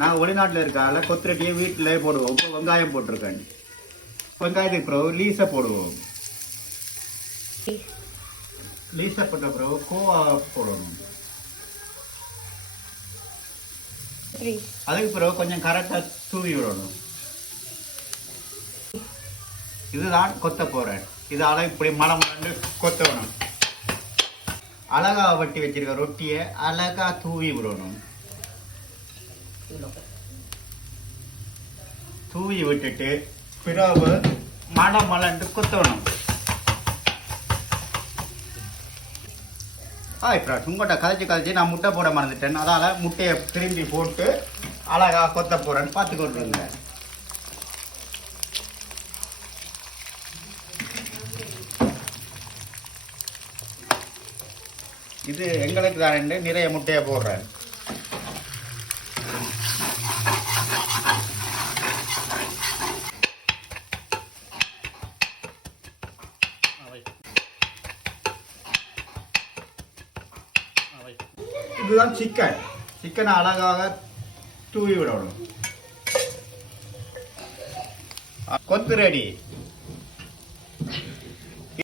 நாங்கள் வெளிநாட்டில் இருக்கால கொத்துரட்டியை வீட்டிலே போடுவோம். இப்போ வெங்காயம் போட்டிருக்கேன். வெங்காயத்துக்கு பிறகு லீஸை போடுவோம். லீஸை போட்ட பிறகு கோவா போடணும். அதுக்கு பிறகு கொஞ்சம் கரெக்டாக தூவி விடணும். இதுதான் கொத்த போறேன். இதால இப்படி மலம் வந்து கொத்தணும். அழகா வட்டி வச்சிருக்க ரொட்டியை அழகா தூவி விடணும். தூவி விட்டுட்டு பிறகு மலம் மலண்டு கொத்தணும். உங்கள்கிட்ட கதைச்சு நான் முட்டை போட மறந்துட்டேன். அதால முட்டையை திரும்பி போட்டு அழகா கொத்த போறேன்னு பார்த்துக்கொண்டுருங்க. இது எங்களுக்கு தான் நிறைய முட்டையை போடுறேன். இதுதான் சிக்கனை அழகாக தூவி விடணும். கொத்து ரெடி.